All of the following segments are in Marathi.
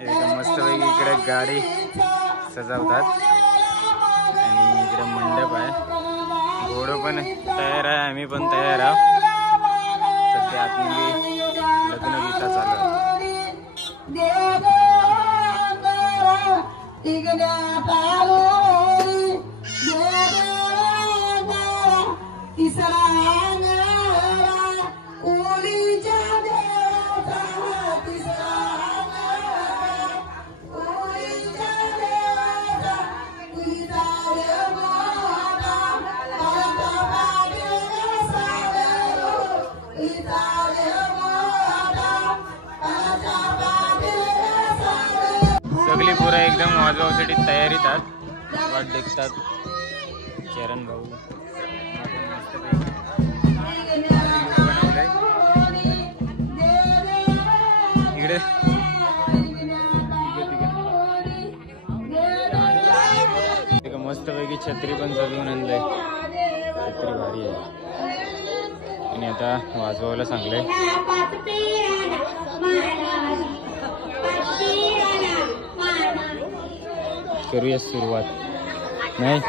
मस्तपैकी इकडे गाडी सजवतात आणि इकडे मंडप आहे. घोडं पण तयार आहे, आम्ही पण तयार आहोत. सध्या आतमध्ये लग्न गीता चालू आहे. सगळी पुरा एकदम वाजवासाठी तयारीत आहेत. वाट देखतात चरण भाऊ इकडे मस्तपैकी छत्री पण सजवून आणलंय. छत्री भारी आहे आणि आता वाजवायला सांगलंय. करूया सुरुवात. नाही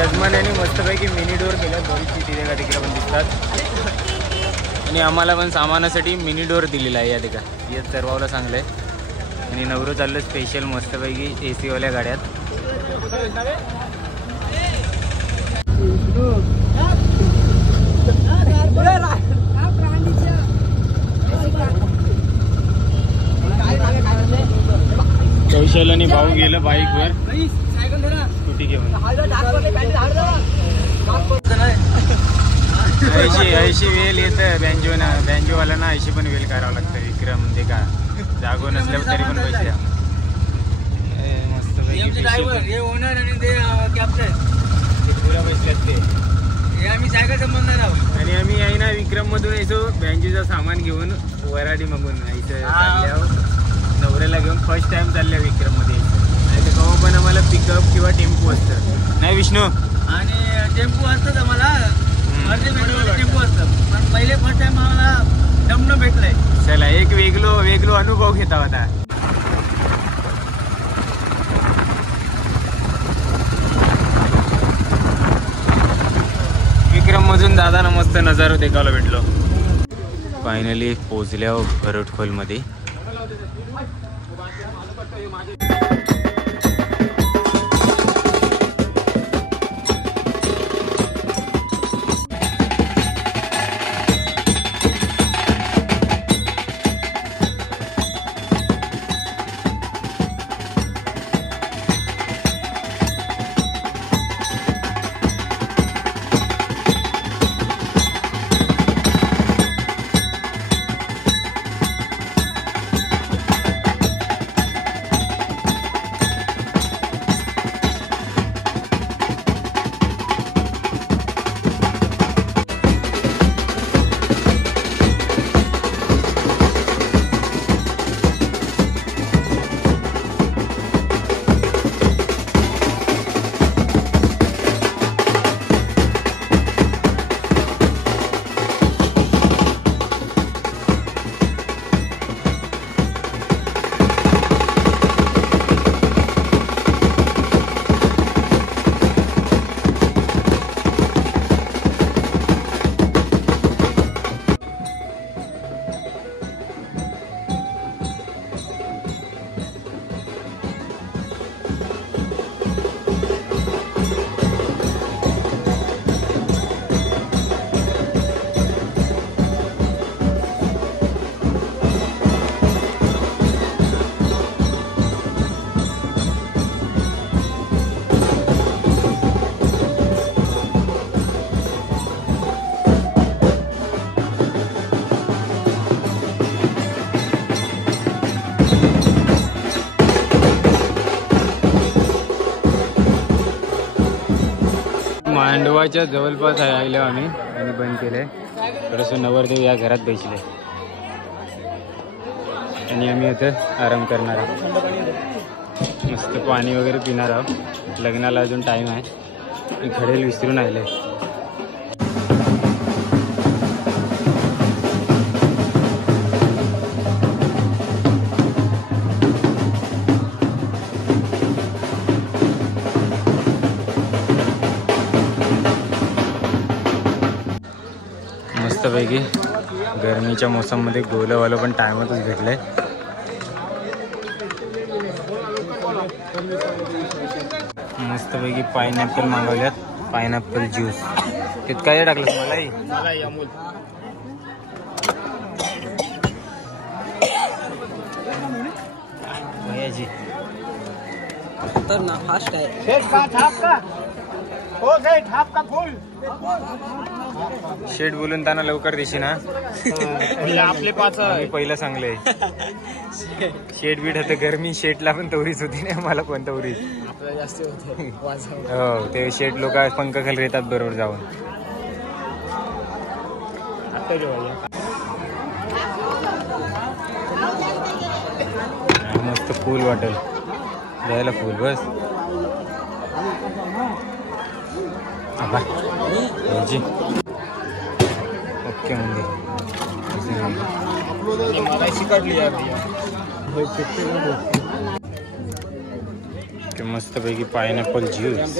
यजमानाने मस्तपैकी मिनी डोर केल्या. दोनची तिथे का तिकडे पण दिसतात आणि आम्हाला पण सामानासाठी मिनी डोर दिलेला आहे. या ठिका येत सर्वाला चांगलं आहे आणि नवरो चाललं स्पेशल मस्तपैकी AC वाल्या गाड्यात. कौशल आणि भाऊ गेलं बाईकवर, स्कूटी घेऊन. 80 वेल येतं बँजोवाल्यांना 80 पण वेल करावं लागतं. विक्रम ते का जागो नसल्यावर तरी पण पैसे द्या. मस्त पुरा बसल्यात ते. आम्ही सायकल संबंधणार आहोत आणि आम्ही आहे ना विक्रम मधून यायचो बँजोचं सामान घेऊन वराडी मागून यायचं. नवऱ्याला घेऊन फर्स्ट टाइम चालल्या विक्रम मध्ये. नाही तर केव्हा पण आम्हाला पिकअप किंवा टेम्पो असतं. नाही विष्णू? आणि टेम्पो असतं आम्हाला, टेम्पो असतं. पण पहिले फर्स्ट टाइम आम्हाला डमणं भेटलंय. चला एक वेगळो अनुभव घेता होता. विक्रम मधून दादांना मस्त नजारा देखायला भेटलो. फायनली पोहोचल्या भरटखोल मध्ये. जेवायच्या जवळपास आलो आम्ही आणि बंद केलंय. थोडंसं नवरदेव या घरात बसले आणि आम्ही आता आराम करणार आहोत. मस्त पाणी वगैरे पिणार आहोत. लग्नाला अजून टाईम आहे. मी घडेल विसरून आले. मस्तपैकी गरमीच्या मोसममध्ये गोलवालं पण टायमातच भेटलंय. मस्तपैकी पायनॅपल मागवल्यात. Pineapple juice. त्यात काय टाकलं मलाई अमूल. भैयाजी तर ना फास्ट आहे. शेट बोलून त्यांना लवकर दिशी ना. आपले 5 पहिलं सांगलंय. शेट बीट होतं गरमी. शेटला पण तवरीच होती ना. मला पण तवरीच जास्त हो. ते शेट लोक पंख खाली येतात बरोबर जाऊन. मस्त फुल वाटेल द्यायला. फुल बस जी. ओके म्हणजे मस्तपैकी पायनॅपल ज्यूस.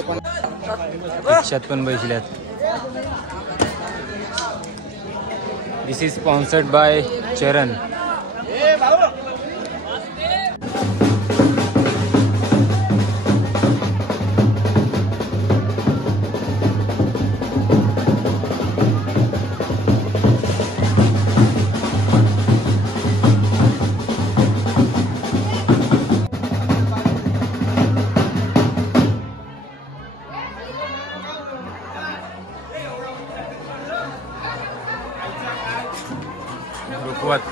रिक्षात पण बसल्यात. दिस इज स्पॉन्सर्ड बाय चरण. रुकवत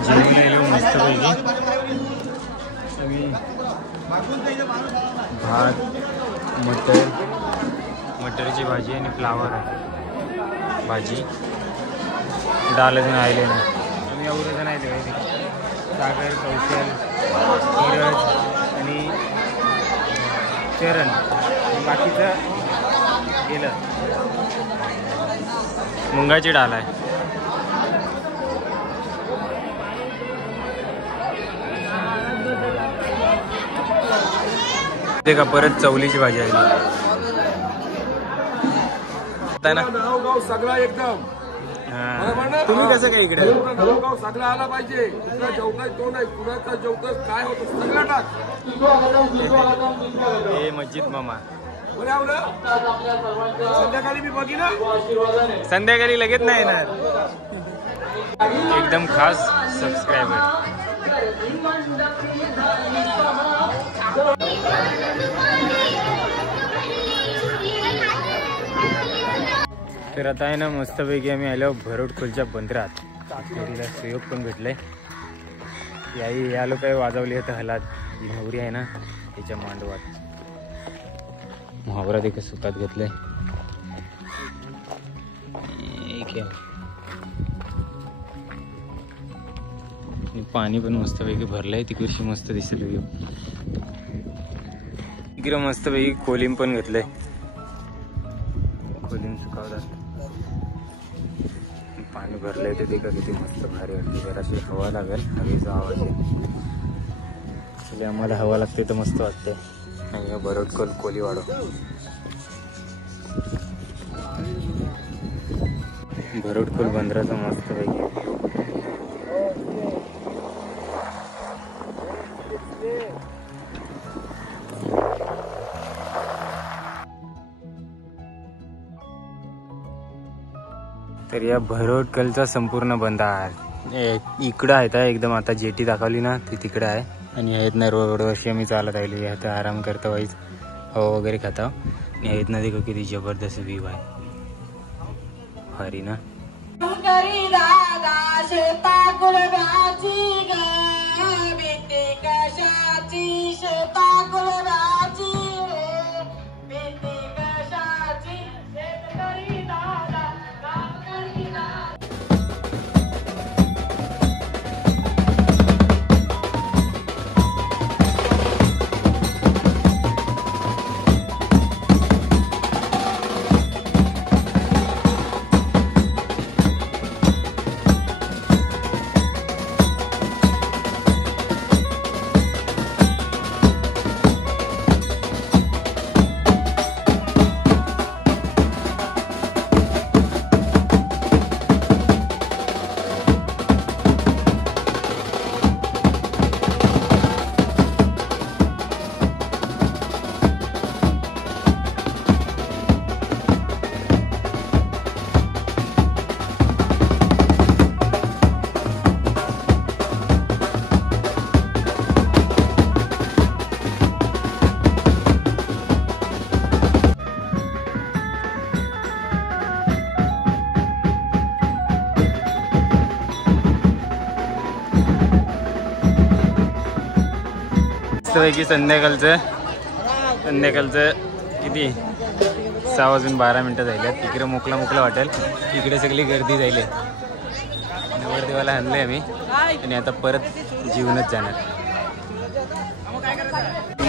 जेवण गेलो मस्तपैकी. भात, मटरची भाजी आणि फ्लावर भाजी. डाळ अजून आले ना. आम्ही एवढं जण आहे. सागर, कौशल, धीरज आणि चरण. बाकीचं गेलं. मुंगाची डाळ आहे. ते का परत चवलीची भाजी आहे ना. सगळा एकदम. तुम्ही कसं काय इकडे सगळं आला पाहिजे. कुठला जेवताय तो नाही. कुणाचा जेवताय काय होतं सगळं टाक. हे मस्जिद मामा. संध्याकाळी मी बघी ना. संध्याकाळी लगेच नाही येणार. एकदम खास सबस्क्रायबर. तर आता आहे ना मस्तपैकी आम्ही आलो भरोटखोलच्या बंदरात. नवरीला सुयोग पण भेटलाय. याही या लोक वाजवली होतं हलात. जी नवरी आहे ना त्याच्या मांडवात मुहावरा देखील सुखात घेतलाय. पाणी पण मस्तपैकी भरलंय. तिकडची मस्त दिसत व्ह्यू. इकडे मस्तपैकी कोलिम पण घेतलंय. कोलिम सुकावतात. पाणी भरलंय ते का किती मस्त भारी वाटते. जराशी हवा लागेल. हवेचा आवाज आहे. आम्हाला हवा लागते तर मस्त वाटते. आणि भरोटखोल कोलीवाडो भरोटखोल बंदराचा मस्त पैकी तर या भरोटखोलचा संपूर्ण बंधार इकडं आहे. तर एकदम आता जेटी दाखवली ना ती तिकडं आहे. आणि आहेत ना रोडवरशी आम्ही चालत राहिलो. आता आराम करता वाईज हवा वगैरे खाता. आणि आहेत ना देखो किती जबरदस्त व्ह्यू आहे. भारी ना. मस्तपैकी संध्याकाळचं किती 6:12 झाल्यात. तिकडे मोकळा वाटेल. इकडे सगळी गर्दी जाईल. नवरदेवाला आणलंय आम्ही आणि आता परत जीवनच जाणार.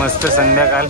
मस्त संध्याकाळ.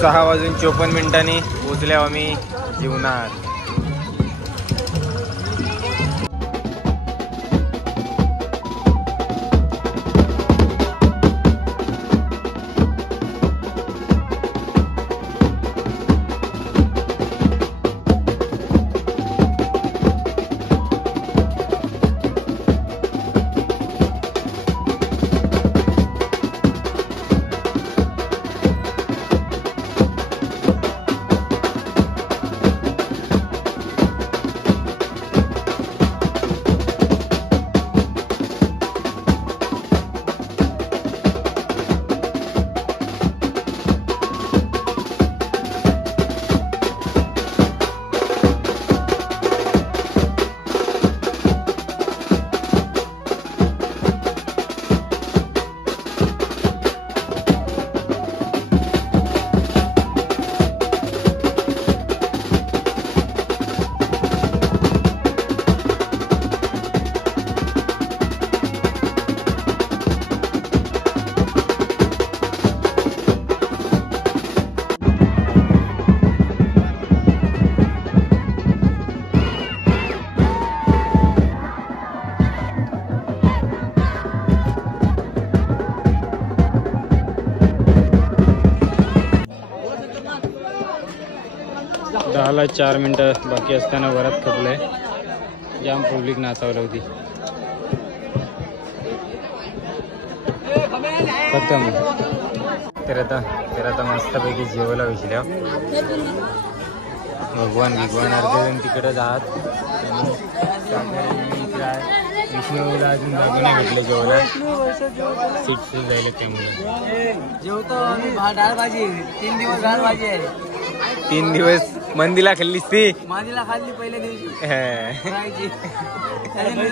सहा वाजून 54 मिनिटांनी पोहोचल्या आम्ही जीवनात. 10ला 4 मिनिटं बाकी असताना वरात खपलंय. जाम पब्लिक नाचावलं होती. खतम. तर आता मस्तपैकी जेवायला बसल्या. भगवान अर्धे जण तिकडे जात. विष्णूला अजून बघू नाही भेटलं जेवायला. सीट जायला त्यामुळे जेवतो आम्ही डाळ भाजी. 3 दिवस डाळ भाजी आहे. 3 दिवस मंदीला खाल्लीस ती. माझीला खाल्ली पहिल्या दिवशी हा.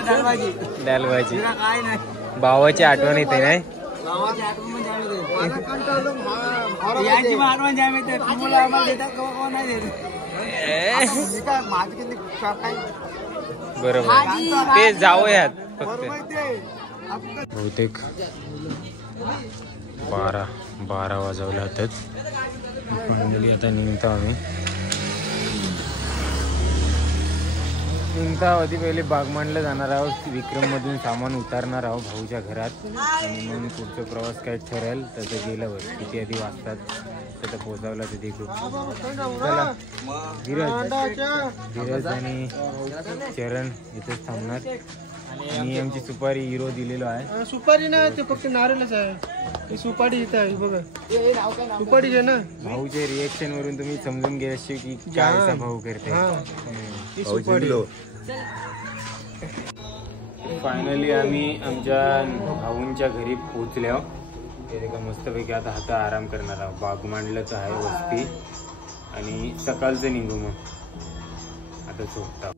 डाळ भाजी. दाल भाजी. काय नाही. भावाची आठवण येते नाही. गावाची आठवण पण जाम येते. याची पण आठवण जाम येते. तुम्हाला आम्हाला देतात कोण नाही देत. बरोबर ते जाऊयात फक्त. बहुतेक 12 वाजवले होतात. फायनली आता निघतो आम्ही. आधी पहिले बागमांडला जाणार आहोत. विक्रममधून सामान उतारणार आहोत भाऊच्या घरात आणि मग पुढचा प्रवास काय ठरेल त्याचं गेल्यावर किती आधी वाजतात त्याचं पोचावला तिथे खूप. चला धीरज आणि चरण इथेच थांबणार. आणि आमची सुपारी हिरो दिलेलो आहे. सुपारी ना ते फक्त नारळच आहे. सुपारी इथं आहे बघा. सुपारी आहे ना. भाऊच्या रिएक्शन वरून तुम्ही समजून घ्यायचे की काय भाऊ करते. फायनली आम्ही आमच्या भाऊंच्या घरी पोहोचलो. ते का मस्तपैकी आता आराम करणार आहोत. बागमांडलाच आहे वस्ती आणि सकाळचं निघू मग आता झोपता.